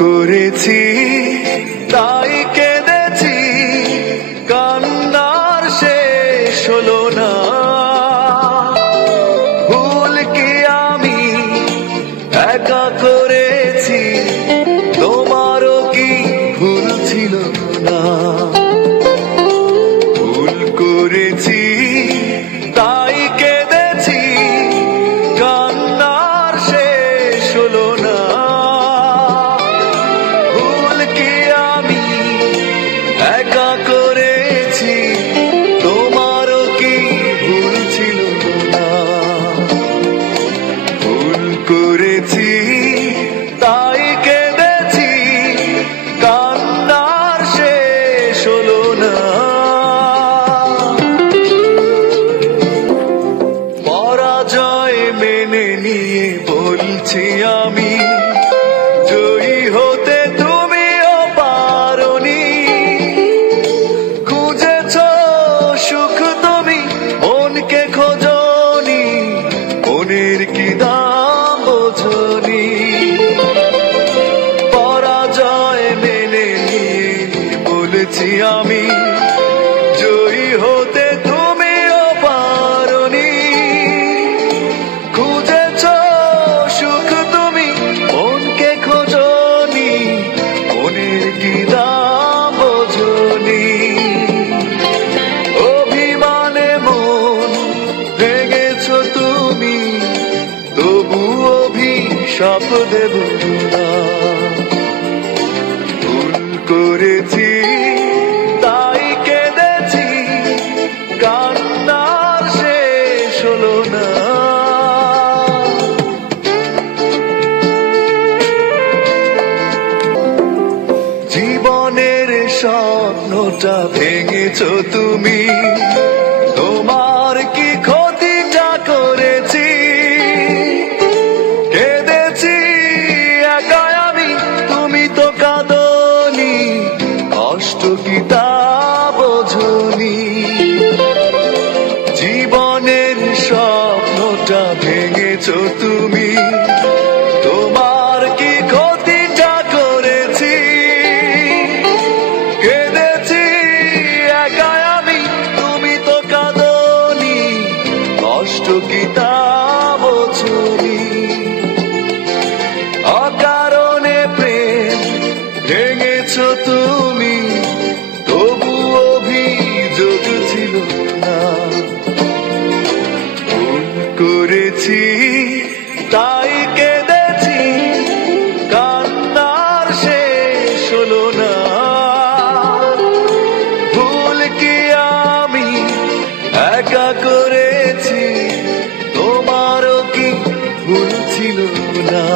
করেছি তাই কেঁদেছি, কান্নার শেষ হলো না। ভুল কি আমি একা করেছি, তোমারও কি ভুল ছিল না? ভুল করেছি তাই কেঁদেছি, কান্নার শেষ হলো না। ভুল কি আমি একা করেছি, তোমারও কি ভুল ছিল না? ভুল করেছি তাই কেঁদেছি, কান্নার শেষ হলো না। পরাজয় মেনে নিয়ে বলছি আমি, জয়ী হতে তুমিও পারোনি। খুঁজেছ সুখ তুমি, মনকে খোঁজনি, মনের কি দাম বোঝনি। পরাজয় মেনে নিয়ে বলেছি আমি, জয়ী হতে তুমিও পারোনি। খুঁজেছ সুখ তুমি, মনকে খোঁজনি, মনের কি দাম বোঝনি। অভিমানে মন ভেঙেছ তুমি, তবু অভিশাপ দেব না। ভুল করেছি তাই কেঁদেছি, কান্নার শেষ হলো না। জীবনের স্বপ্নটা ভেঙেছ তুমি, তোমার কি ক্ষতিটা করেছি? কেঁদেছি একা আমি, তুমি তো কাঁদনি, কষ্ট কি তা বোঝনি। জীবনের স্বপ্নটা ভেঙেছ তুমি, তোমার কি ক্ষতিটা করেছি? কেঁদেছি একা আমি, তুমি তো কাঁদনি, কষ্ট কি তা বোঝনি। অকারণে প্রেম ভেঙেছ তুমি, তবু অভিযোগ ছিল না। ভুল করেছি তাই কেঁদেছি, কান্নার শেষ হলো না। ভুল কি আমি একা করেছি, তোমারও কি ভুল ছিল না?